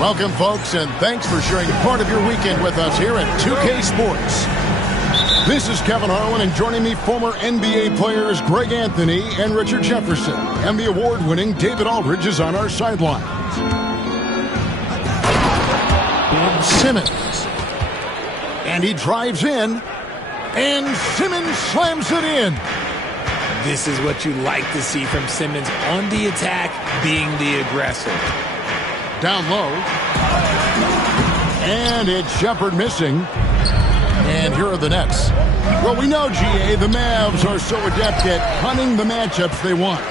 Welcome, folks, and thanks for sharing part of your weekend with us here at 2K Sports. This is Kevin Harlan, and joining me, former NBA players Greg Anthony and Richard Jefferson. And the award-winning David Aldridge is on our sidelines. Simmons. And he drives in, and Simmons slams it in. This is what you like to see from Simmons on the attack, being the aggressor. Down low. And it's Shepherd missing. And here are the Nets. Well, we know, GA, the Mavs are so adept at hunting the matchups they want.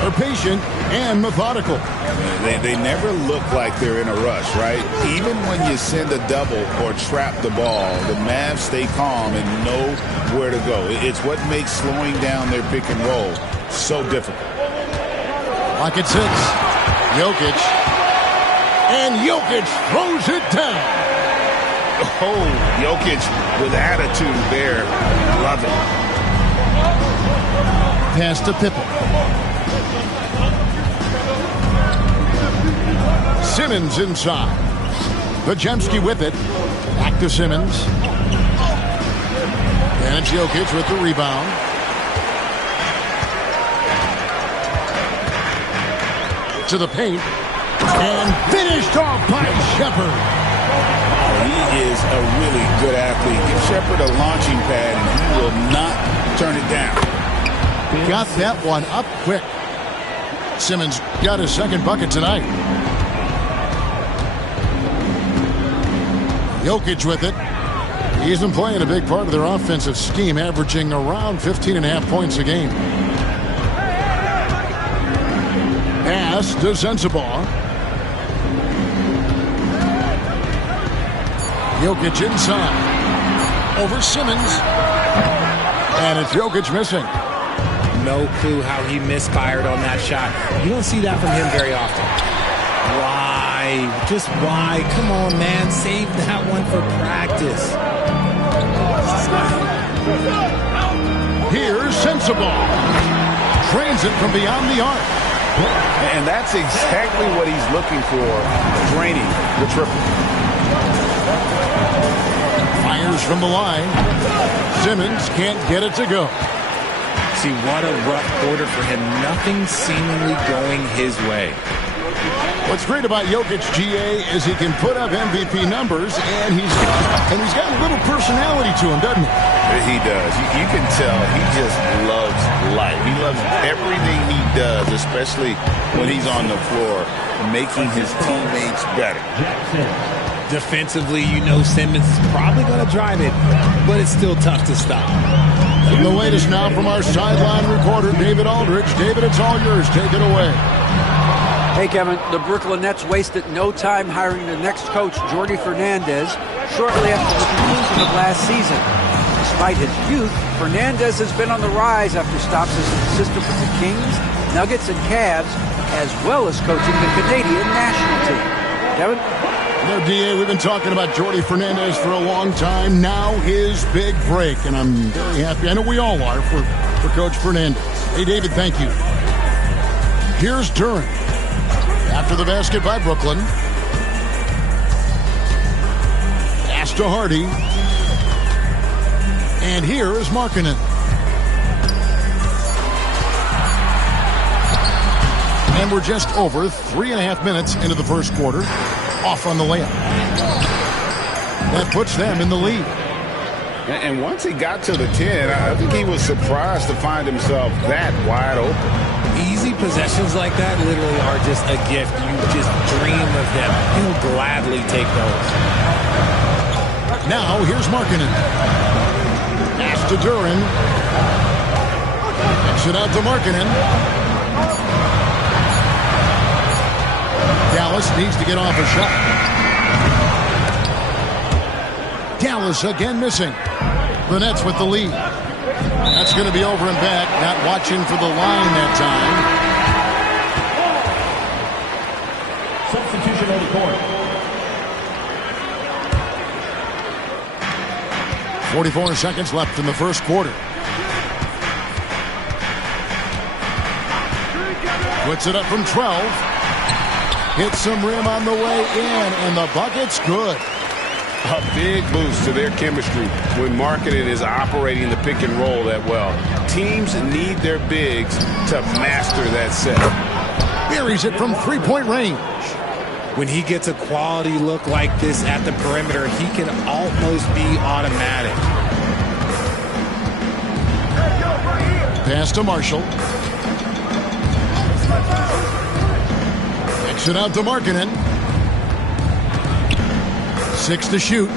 They're patient and methodical. They never look like they're in a rush, right? Even when you send a double or trap the ball, the Mavs stay calm and know where to go. It's what makes slowing down their pick and roll so difficult. Lock it 6. Jokic. And Jokic throws it down. Oh, Jokic with attitude there. Love it. Pass to Pippen. Simmons inside. Podziemski with it. Back to Simmons. And it's Jokic with the rebound. To the paint. And finished off by Shepherd. He is a really good athlete. Give Shepherd a launching pad, and he will not turn it down. Got that one up quick. Simmons got his second bucket tonight. Jokic with it. He's been playing a big part of their offensive scheme, averaging around 15.5 points a game. Pass to Sensabaugh. Jokic inside. Over Simmons. And it's Jokic missing. No clue how he misfired on that shot. You don't see that from him very often. Why? Just why? Come on, man. Save that one for practice. Here's Sensabaugh. Transit from beyond the arc. And that's exactly what he's looking for, draining the triple. Fires from the line. Simmons can't get it to go. See, what a rough quarter for him. Nothing seemingly going his way. What's great about Jokic, GA, is he can put up MVP numbers, and he's got a little personality to him, doesn't he? He does. You can tell he just loves life. He loves everything he does, especially when he's on the floor, making his teammates better. Defensively, you know Simmons is probably going to drive it, but it's still tough to stop. The latest now from our sideline reporter, David Aldridge. David, it's all yours. Take it away. Hey, Kevin, the Brooklyn Nets wasted no time hiring the next coach, Jordi Fernandez, shortly after the conclusion of last season. Despite his youth, Fernandez has been on the rise after stops as an assistant with the Kings, Nuggets, and Cavs, as well as coaching the Canadian national team. Kevin? No, DA, we've been talking about Jordi Fernandez for a long time. Now his big break, and I'm very happy. I know we all are for Coach Fernandez. Hey, David, thank you. Here's Duren. After the basket by Brooklyn. Pass to Hardy. And here is Markkanen. And we're just over 3.5 minutes into the first quarter. Off on the layup. That puts them in the lead. And once he got to the 10, I think he was surprised to find himself that wide open. Easy possessions like that literally are just a gift. You just dream of them. He'll gladly take those. Now, here's Markkanen. Pass to Duren. Kicks it out to Markkanen. Dallas needs to get off a shot. Dallas again missing. The Nets with the lead. That's going to be over and back. Not watching for the line that time. Substitution on the court. 44 seconds left in the first quarter. Puts it up from 12. Hits some rim on the way in, and the bucket's good. A big boost to their chemistry when Markkanen is operating the pick and roll that well. Teams need their bigs to master that set. Buries it from three-point range. When he gets a quality look like this at the perimeter, he can almost be automatic. Pass to Marshall. Kicks it out to Markkanen. 6 to shoot.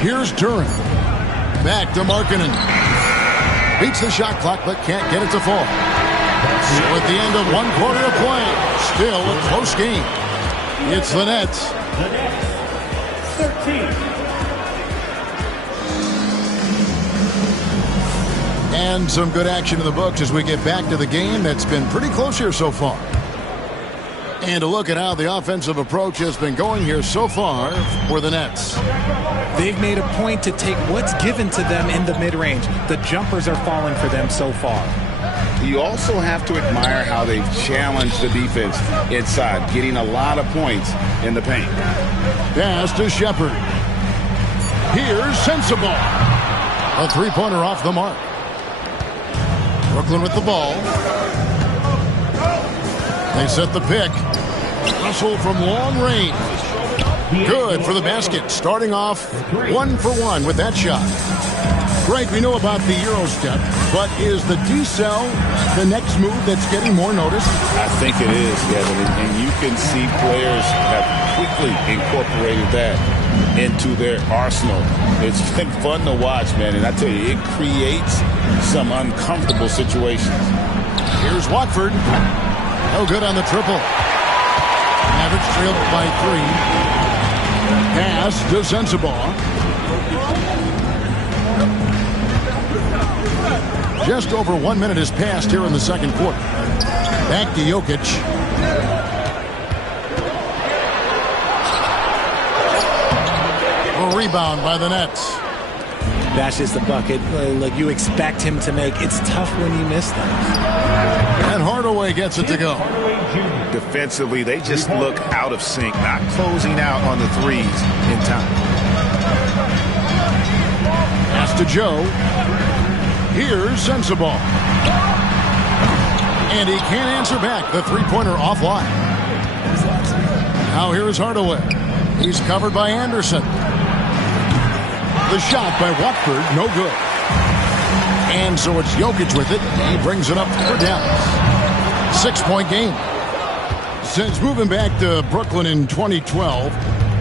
Here's Duren. Back to Markkanen. Beats the shot clock, but can't get it to fall. So at the end of 1 quarter of play, still a close game. It's the Nets. 13. And some good action in the books as we get back to the game that's been pretty close here so far. And a look at how the offensive approach has been going here so far for the Nets. They've made a point to take what's given to them in the mid-range. The jumpers are falling for them so far. You also have to admire how they've challenged the defense inside, getting a lot of points in the paint. Pass to Shepherd. Here's Sensabaugh. A three-pointer off the mark. Brooklyn with the ball. They set the pick. Russell from long range. Good for the basket. Starting off 1 for 1 with that shot. Greg, we know about the Euro step, but is the decel the next move that's getting more notice? I think it is, Kevin, and you can see players have quickly incorporated that into their arsenal. It's been fun to watch, man, and I tell you, it creates some uncomfortable situations. Here's Watford. No good on the triple. Mavericks trailed by 3. Pass to Sensabaugh. Just over 1 minute has passed here in the second quarter. Back to Jokic. A rebound by the Nets. That's just the bucket. Look, you expect him to make. It's tough when you miss them. And Hardaway gets it to go. Defensively, they just look out of sync, not closing out on the threes in time. Pass to Joe. Here's Sensabaugh. And he can't answer back. The three-pointer offline. Now here is Hardaway. He's covered by Anderson. The shot by Watford, no good. And so it's Jokic with it. He brings it up for Dallas. 6-point game. Since moving back to Brooklyn in 2012,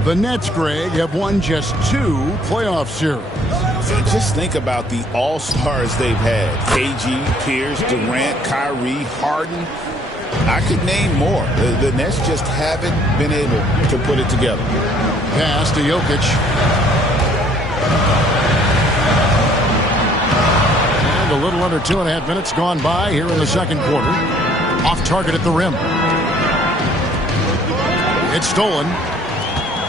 the Nets, Greg, have won just 2 playoff series. Just think about the all-stars they've had. KG, Pierce, Durant, Kyrie, Harden. I could name more. The Nets just haven't been able to put it together. Pass to Jokic. And a little under 2.5 minutes gone by here in the second quarter. Off target at the rim. It's stolen.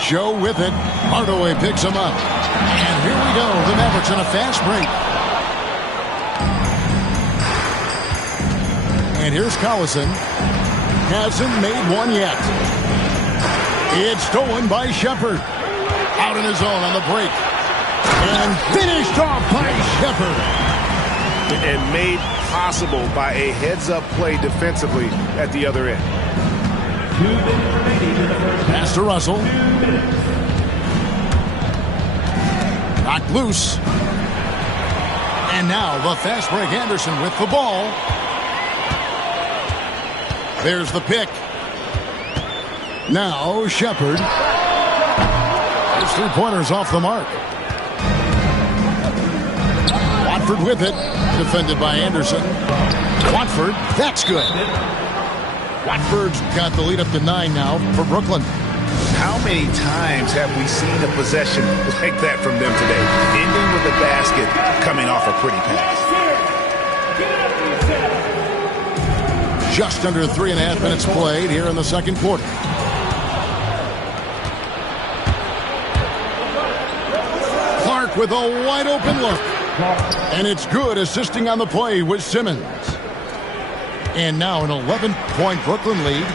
Joe with it. Hardaway picks him up. And here we go. The Mavericks on a fast break. And here's Collison. Hasn't made one yet. It's stolen by Shepherd. Out in his own on the break. And finished off by Shepherd. And made possible by a heads-up play defensively at the other end. Pass to Russell. Knocked loose. And now the fast break. Anderson with the ball. There's the pick. Now Shepherd. His three-pointers off the mark. Watford with it. Defended by Anderson. Watford, that's good. Watford's got the lead up to 9 now for Brooklyn. How many times have we seen a possession like that from them today? Ending with a basket, coming off a pretty pass. Just under 3.5 minutes played here in the second quarter. Clark with a wide open look. And it's good, assisting on the play with Simmons. And now an 11-point Brooklyn lead.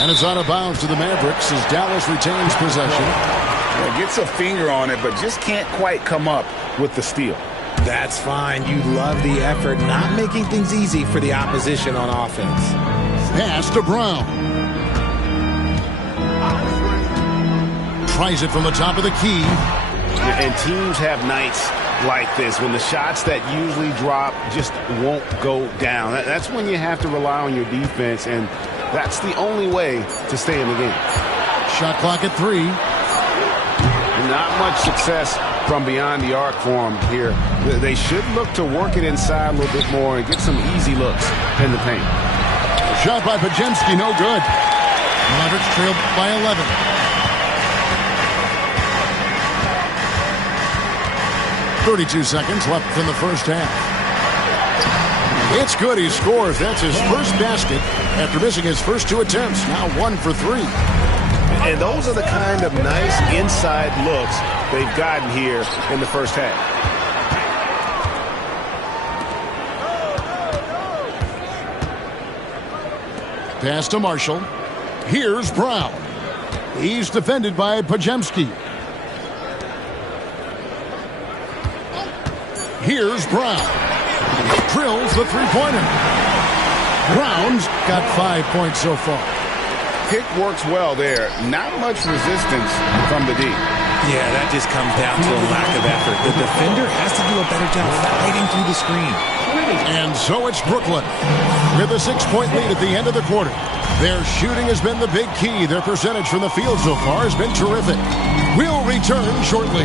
And it's out of bounds to the Mavericks as Dallas retains possession. Yeah, gets a finger on it, but just can't quite come up with the steal. That's fine. You love the effort, not making things easy for the opposition on offense. Pass to Brown. Tries it from the top of the key. And teams have nights like this when the shots that usually drop just won't go down. That's when you have to rely on your defense, and that's the only way to stay in the game. Shot clock at 3. Not much success from beyond the arc for them here. They should look to work it inside a little bit more and get some easy looks in the paint. Shot by Podziemski, no good. Mavericks trailed by 11. .32 seconds left in the first half. It's good. He scores. That's his first basket after missing his first 2 attempts. Now 1 for 3. And those are the kind of nice inside looks they've gotten here in the first half. Pass to Marshall. Here's Brown. He's defended by Podziemski. Here's Brown. Drills the three-pointer. Brown's got 5 points so far. Pick works well there. Not much resistance from the D. Yeah, that just comes down to a lack of effort. The defender has to do a better job fighting through the screen. And so it's Brooklyn with a 6-point lead at the end of the quarter. Their shooting has been the big key. Their percentage from the field so far has been terrific. We'll return shortly.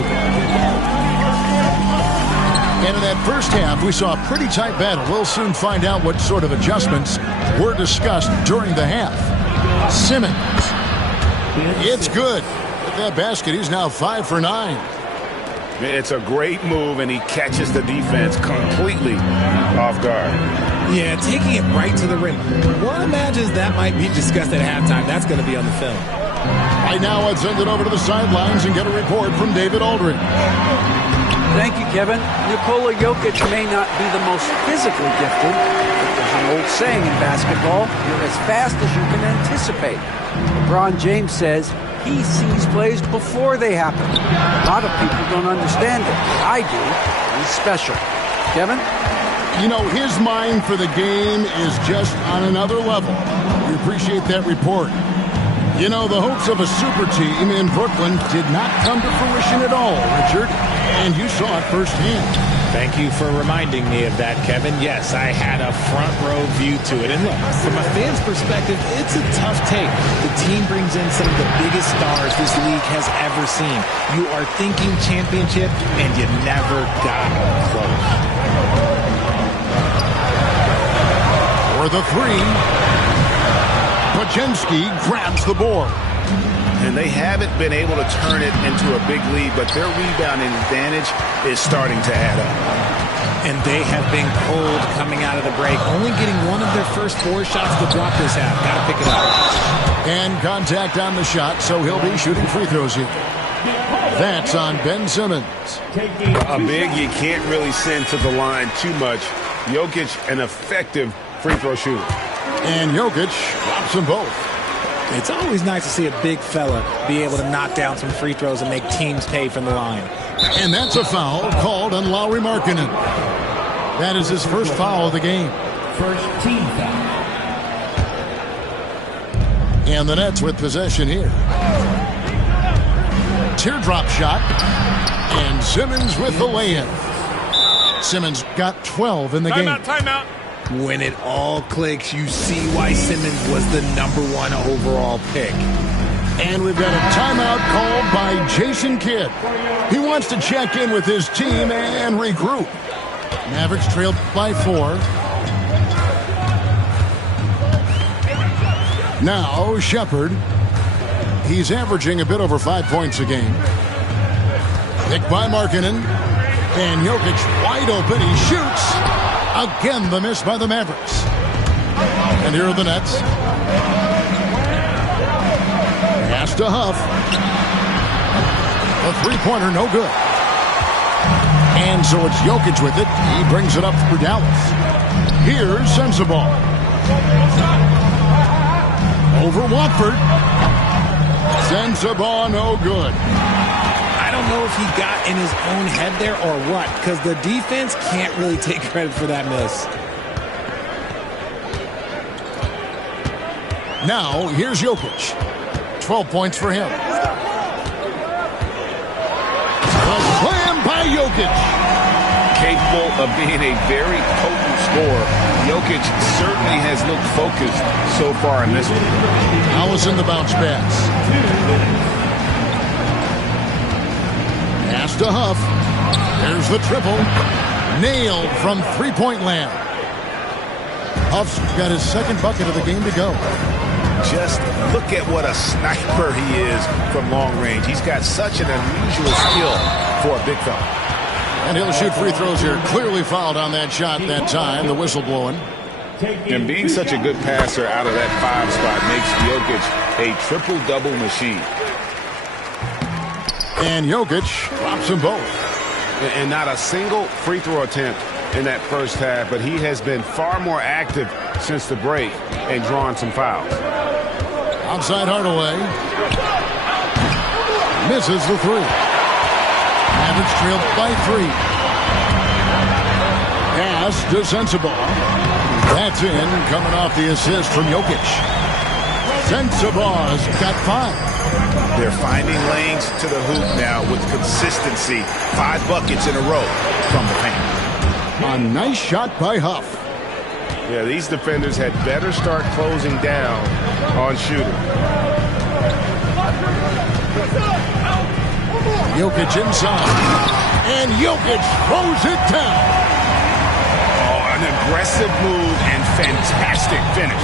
And in that first half, we saw a pretty tight battle. We'll soon find out what sort of adjustments were discussed during the half. Simmons. It's good. With that basket, he's now 5 for 9. It's a great move, and he catches the defense completely off guard. Yeah, taking it right to the rim. One imagines that might be discussed at halftime. That's going to be on the film. Right now, let's send it over to the sidelines and get a report from David Aldridge. Thank you, Kevin. Nikola Jokic may not be the most physically gifted, but there's an old saying in basketball, you're as fast as you can anticipate. LeBron James says he sees plays before they happen. A lot of people don't understand it. I do. He's special. Kevin? You know, his mind for the game is just on another level. We appreciate that report. You know, the hopes of a super team in Brooklyn did not come to fruition at all, Richard. And you saw it firsthand. Thank you for reminding me of that, Kevin. Yes, I had a front row view to it. And look, from a fan's perspective, it's a tough take. The team brings in some of the biggest stars this league has ever seen. You are thinking championship, and you never got close. For the 3, Podziemski grabs the board. And they haven't been able to turn it into a big lead, but their rebounding advantage is starting to add up. And they have been cold coming out of the break, only getting one of their first 4 shots to drop this half. Got to pick it up. And contact on the shot, so he'll be shooting free throws here. That's on Ben Simmons. A big you can't really send to the line too much. Jokic, an effective free throw shooter. And Jokic drops them both. It's always nice to see a big fella be able to knock down some free throws and make teams pay from the line. And that's a foul called on Lauri Markkanen. That is his first foul of the game. First team foul. And the Nets with possession here. Teardrop shot. And Simmons with the lay-in. Simmons got 12 in the game. Timeout. When it all clicks, you see why Simmons was the #1 overall pick. And we've got a timeout called by Jason Kidd. He wants to check in with his team and regroup. Mavericks trailed by 4. Now Shepard. He's averaging a bit over 5 points a game. Picked by Markkanen. And Jokic wide open. He shoots. Again, the miss by the Mavericks. And here are the Nets. Pass to Huff. The three-pointer, no good. And And so it's Jokic with it. He brings it up for Dallas. Here's Sensabaugh. Over Watford. Sensabaugh, no good. I don't know if he got in his own head there or what, because the defense can't really take credit for that miss. Now, here's Jokic. 12 points for him. A slam by Jokic. Capable of being a very potent scorer, Jokic certainly has looked focused so far in this one. Allison the bounce pass. Pass to Huff. There's the triple. Nailed from three-point land. Huff's got his second bucket of the game to go. Just look at what a sniper he is from long range. He's got such an unusual skill for a big fella. And he'll shoot free throws here. Clearly fouled on that shot that time. The whistle blowing. And being such a good passer out of that 5 spot makes Jokic a triple-double machine. And Jokic drops them both. And not a single free throw attempt in that first half, but he has been far more active since the break and drawn some fouls. Outside Hardaway. Misses the three. Mavericks trailed by 3. Pass to Sensabaugh. That's in, coming off the assist from Jokic. Sensabaugh's got 5. They're finding lanes to the hoop now with consistency. 5 buckets in a row from the paint. A nice shot by Huff. Yeah, these defenders had better start closing down on shooting. Jokic inside. And Jokic throws it down. Oh, an aggressive move and fantastic finish.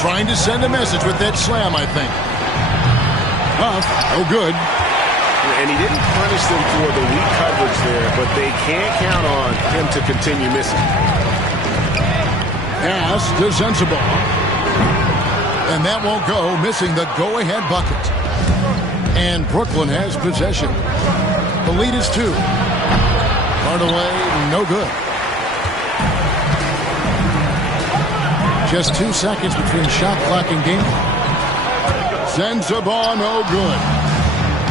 Trying to send a message with that slam, I think. Huff, no good. And he didn't punish them for the weak coverage there, but they can't count on him to continue missing. Pass to Sensabaugh. And that won't go, missing the go-ahead bucket. And Brooklyn has possession. The lead is 2. Hardaway, no good. Just 2 seconds between shot clock and game clock. Sensabaugh, no good.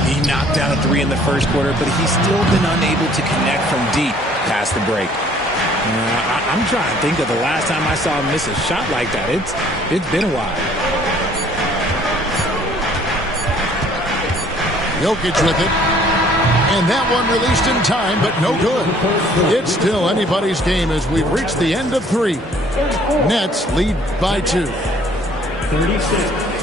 He knocked down a 3 in the first quarter, but he's still been unable to connect from deep past the break. I'm trying to think of the last time I saw him miss a shot like that. It's been a while. Jokic with it. And that one released in time, but no good. It's still anybody's game as we've reached the end of 3. Nets lead by 2. 36.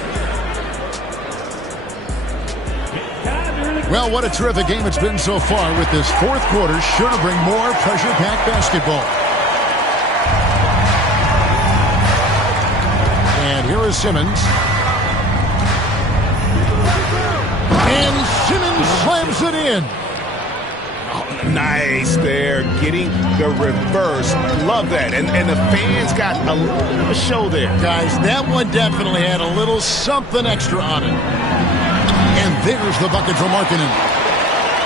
Well, what a terrific game it's been so far with this fourth quarter. Sure to bring more pressure-packed basketball. And here is Simmons. And Simmons slams it in. Oh, nice there, getting the reverse. Love that. And the fans got a little bit of a show there. Guys, that one definitely had a little something extra on it. And there's the bucket for Markkanen.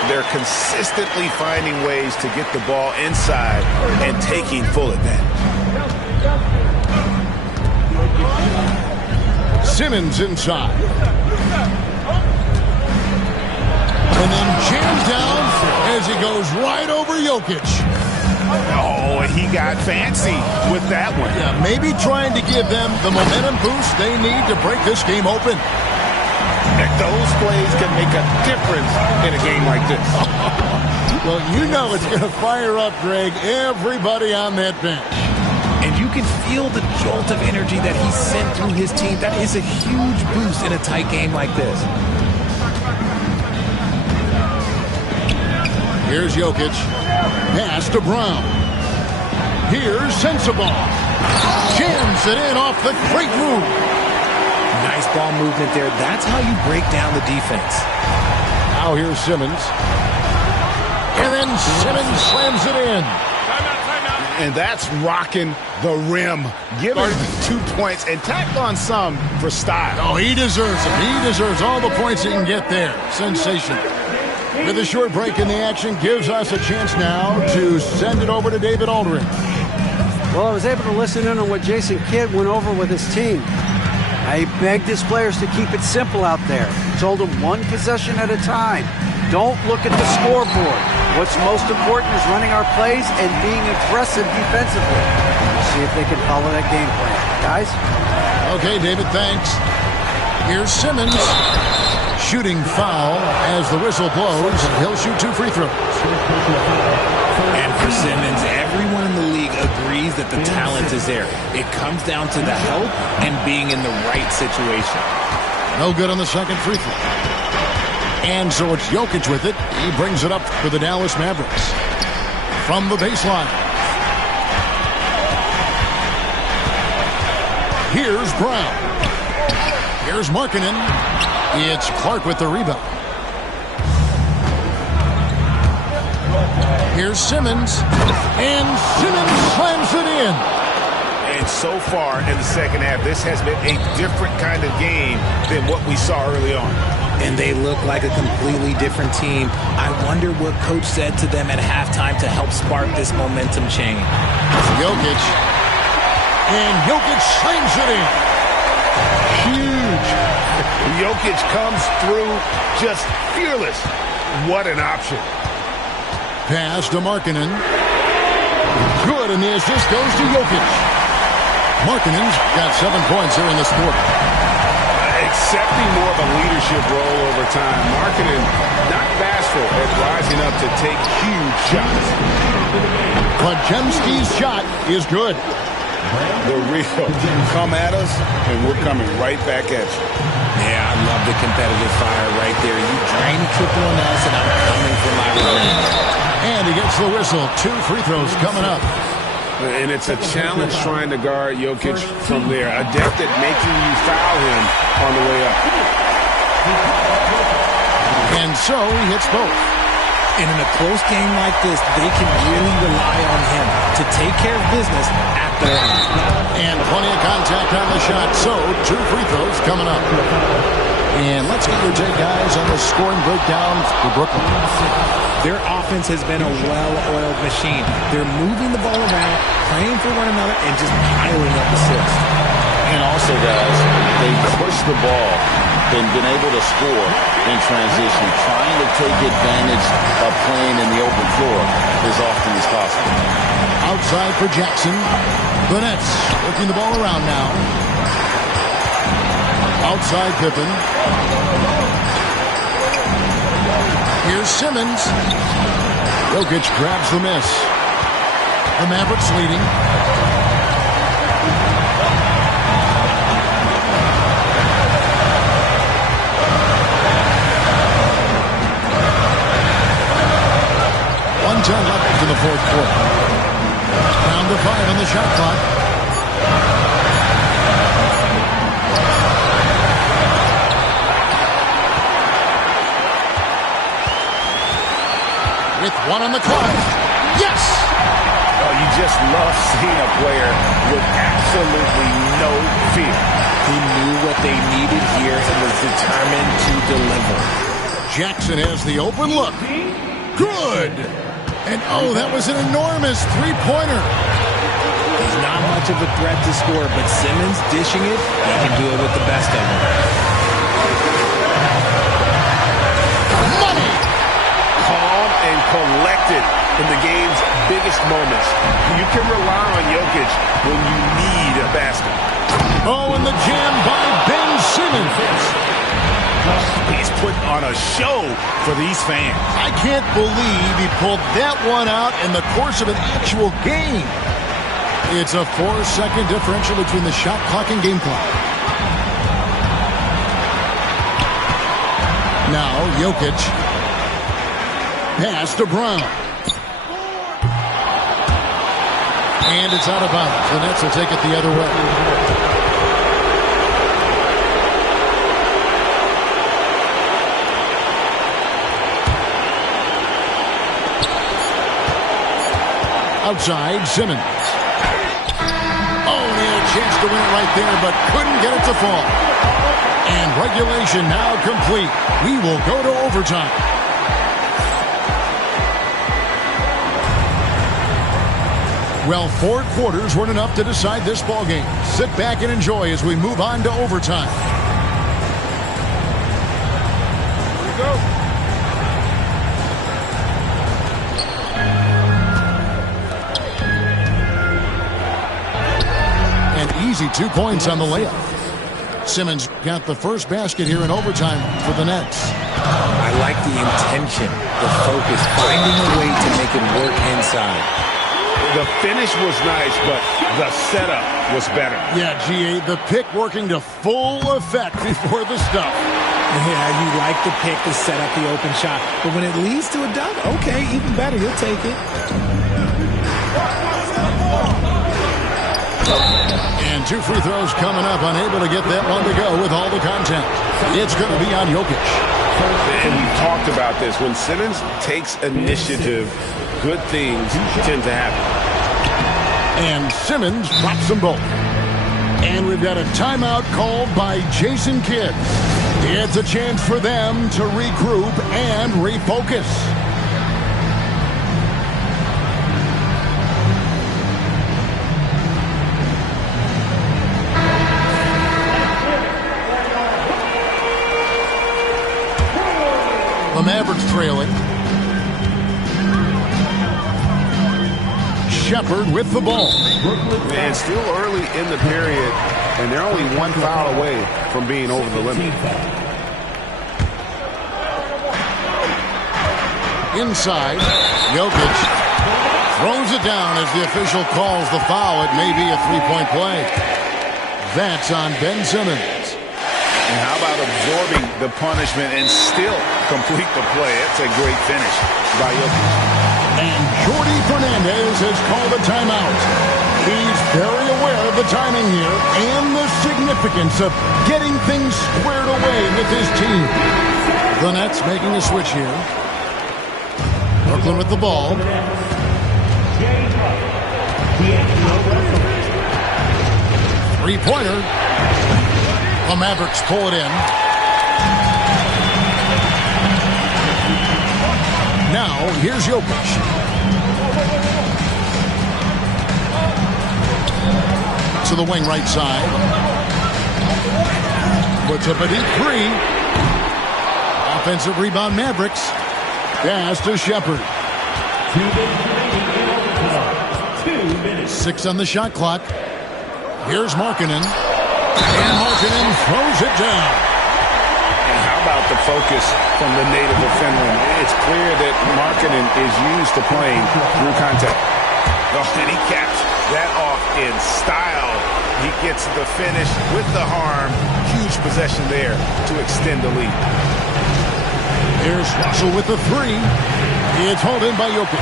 They're consistently finding ways to get the ball inside and taking full advantage. Simmons inside. And then jammed down as he goes right over Jokic. Oh, he got fancy with that one. Yeah, maybe trying to give them the momentum boost they need to break this game open. Those plays can make a difference in a game like this. Well, you know it's going to fire up, Greg, everybody on that bench. And you can feel the jolt of energy that he sent through his team. That is a huge boost in a tight game like this. Here's Jokic. Pass to Brown. Here's Sensabaugh. Jams it in off the great move. Nice ball movement there. That's how you break down the defense. Now here's Simmons. And then Simmons slams it in. And that's rocking the rim. Give him 2 points and tack on some for style. Oh, he deserves it. He deserves all the points he can get there. Sensational. With a short break in the action, gives us a chance now to send it over to David Aldridge. Well, I was able to listen in on what Jason Kidd went over with his team. He begged his players to keep it simple out there. Told them one possession at a time. Don't look at the scoreboard. What's most important is running our plays and being aggressive defensively. We'll see if they can follow that game plan. Guys? Okay, David, thanks. Here's Simmons. Shooting foul as the whistle blows. He'll shoot 2 free throws. And for Simmons, everyone in the league agrees that the talent is there. It comes down to the help and being in the right situation. No good on the second free throw. And so it's Jokic with it. He brings it up for the Dallas Mavericks. From the baseline. Here's Brown. Here's Markkanen. It's Clark with the rebound. Here's Simmons. And Simmons slams it in. And so far in the second half, this has been a different kind of game than what we saw early on. And they look like a completely different team. I wonder what coach said to them at halftime to help spark this momentum change. Jokic. And Jokic slams it in. Huge. Jokic comes through just fearless. What an option. Pass to Markkanen. Good, and the assist goes to Jokic. Markkanen's got 7 points here in this quarter. Accepting more of a leadership role over time. Markkanen not bashful at rising up to take huge shots. Podziemski's shot is good. The real come at us, and we're coming right back at you. Yeah, I love the competitive fire right there. You drain a triple on us, and I'm coming for my revenge. And he gets the whistle. 2 free throws coming up. And it's a challenge trying to guard Jokic from there. Adept at making you foul him on the way up. And so he hits both. And in a close game like this, they can really rely on him to take care of business at the end. And plenty of contact on the shot. So 2 free throws coming up. And let's get your take, guys, on the scoring breakdown for Brooklyn. Their offense has been a well-oiled machine. They're moving the ball around, playing for one another, and just piling up assists. And also, guys, they've pushed the ball and been able to score in transition, trying to take advantage of playing in the open floor as often as possible. Outside for Jackson. The Nets working the ball around now. Outside Pippen. Here's Simmons. Jokic grabs the miss. The Mavericks leading. .110 left in the fourth quarter. Down to 5 on the shot clock. With 1 on the clock. Yes! Oh, you just love seeing a player with absolutely no fear. He knew what they needed here and was determined to deliver. Jackson has the open look. Good! And oh, that was an enormous three-pointer. He's not much of a threat to score, but Simmons dishing it, he can do it with the best of them. Money! Calm and collected in the game's biggest moments. You can rely on Jokic when you need a basket. Oh, and the jam by Ben Simmons. He's put on a show for these fans. I can't believe he pulled that one out in the course of an actual game. It's a 4-second differential between the shot clock and game clock. Now, Jokic. Pass to Brown. And it's out of bounds. The Nets will take it the other way. Outside, Simmons. Oh, he had a chance to win it right there, but couldn't get it to fall. And regulation now complete. We will go to overtime. Well, 4 quarters weren't enough to decide this ballgame. Sit back and enjoy as we move on to overtime. Here we go. An easy 2 points on the layup. Simmons got the first basket here in overtime for the Nets. I like the intention, the focus, finding a way to make it work inside. The finish was nice, but the setup was better. Yeah, G.A., the pick working to full effect before the stuff. Yeah, you like the pick to set up the open shot. But when it leads to a dunk, okay, even better. You'll take it. And 2 free throws coming up. Unable to get that one to go with all the content. It's going to be on Jokic. And we've talked about this. When Simmons takes initiative, good things tend to happen. And Simmons drops them both. And we've got a timeout called by Jason Kidd. It's a chance for them to regroup and refocus. The Mavericks trailing. Shepard with the ball. And still early in the period, and they're only 1 foul away from being over the limit. Inside, Jokic throws it down as the official calls the foul. It may be a 3-point play. That's on Ben Simmons. And how about absorbing the punishment and still complete the play? That's a great finish by Jokic. And Jordi Fernandez has called a timeout. He's very aware of the timing here and the significance of getting things squared away with his team. The Nets making a switch here. Brooklyn with the ball. 3-pointer. The Mavericks pull it in. Now, here's Jokic. To the wing right side. Puts up a deep 3. Offensive rebound Mavericks. Pass to Shepard. 6 on the shot clock. Here's Markkanen. And Markkanen throws it down. And how about the focus from the native of Finland? It's clear that Markkanen is used to playing through contact. Oh, and he caps that off in style. He gets the finish with the harm. Huge possession there to extend the lead. Here's Russell with the 3. It's hauled in by Jokic.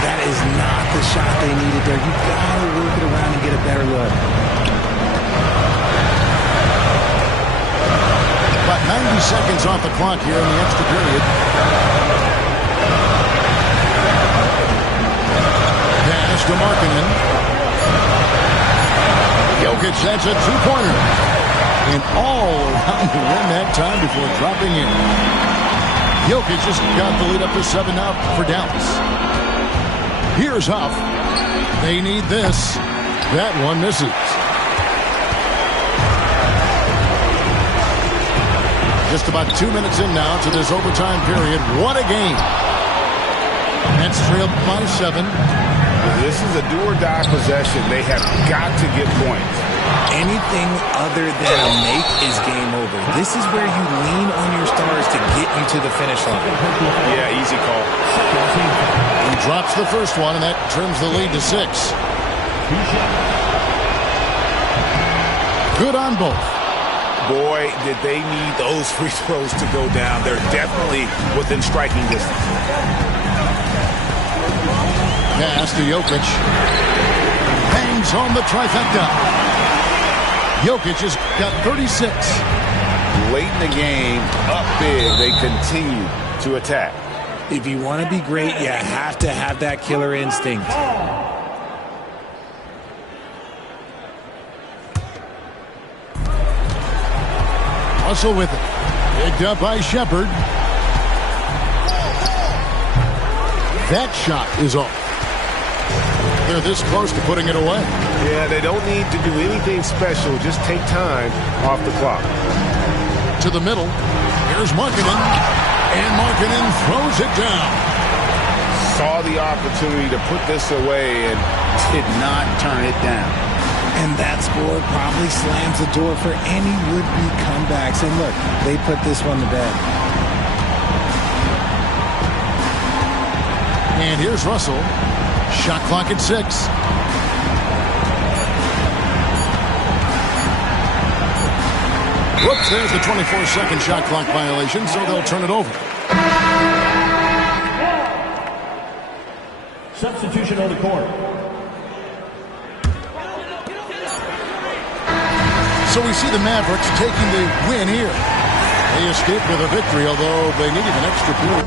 That is not the shot they needed there. You gotta work it around and get a better look. About 90 seconds off the clock here in the extra period. Pass to Markkanen. Jokic, that's a 2-pointer. And all around to win that time before dropping in. Jokic just got the lead up to 7 now for Dallas. Here's Huff. They need this. That one misses. Just about 2 minutes in now to this overtime period. What a game. Nets trailed by 7. This is a do-or-die possession. They have got to get points. Anything other than a make is game over. This is where you lean on your stars to get you to the finish line. Yeah, easy call. He drops the first one, and that trims the lead to 6. Good on both. Boy, did they need those free throws to go down. They're definitely within striking distance. Pass to Jokic. Hangs on the trifecta. Jokic has got 36. Late in the game, up big, they continue to attack. If you want to be great, you have to have that killer instinct. Russell with it. Picked up by Shepard. That shot is off. they're this close to putting it away. Yeah, they don't need to do anything special. Just take time off the clock. To the middle. Here's Markkanen. And Markkanen throws it down. Saw the opportunity to put this away and did not turn it down. And that score probably slams the door for any would-be comebacks. And look, they put this one to bed. And here's Russell. Shot clock at 6. Whoops, there's the 24-second shot clock violation, so they'll turn it over. Substitution on the court. So we see the Mavericks taking the win here. They escaped with a victory, although they needed an extra point.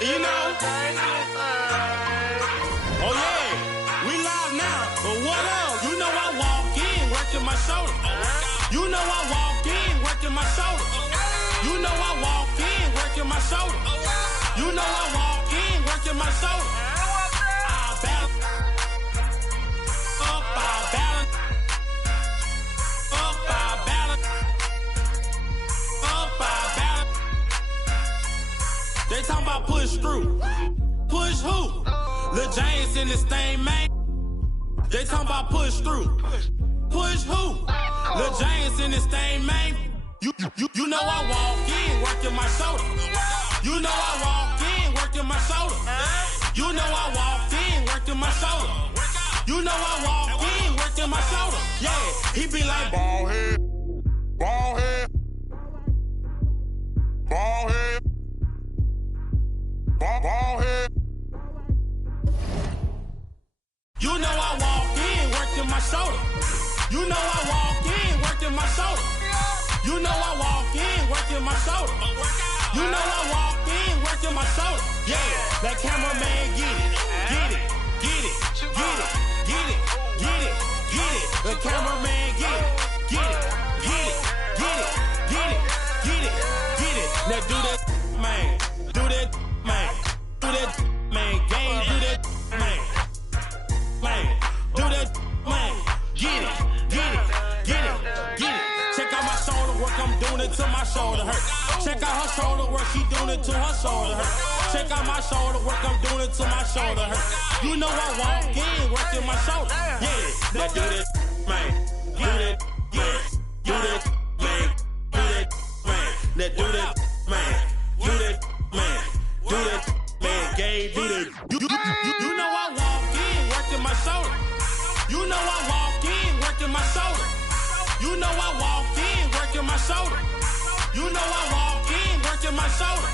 You know, oh yeah, we live now, but what else? You know I walk in, working my shoulder. You know I walk in, working my shoulder. You know I walk in, working my shoulder. You know I walk in, working my shoulder. I balance up, I balance up, I balance up, I balance. They talking about push through. Push who? Lil James in this thing, man. They talking about push through. Push who? Lil James in this thing, man. You know I walk in, working my shoulder. You know I walk in, working my shoulder. You know I walk in, working my shoulder. You know I walk in, working my shoulder. Yeah, he be like ball head, ball head, ball head. Ball head. You know I walk in, working my shoulder. You know I walk in, working my shoulder. You know I walk in, working my shoulder. You know I walk in, working my shoulder. Yeah, that cameraman get it, get it, get it, get it, get it, get it, get it. The cameraman get it, get it, get it, get it, get it, get it, get it. Now do that, man, do that. Man, do that, man, game, do that, man, do that, man, get it, get it, get it, get it. Check out my shoulder work, I'm doing it till my shoulder hurt. Check out her shoulder work, she doing it till her shoulder hurt. Check out my shoulder work, I'm doing it till my shoulder hurt. You know I walk in, working my shoulder, yeah. Now do that, man, do that, man, do that, man, do that, man. Now do that, man, do that, man. Do that, man, game, do that. You know I walk in, working my shoulder. You know I walk in, working my shoulder. You know I walk in, working my shoulder. You know I walk in, working my shoulder.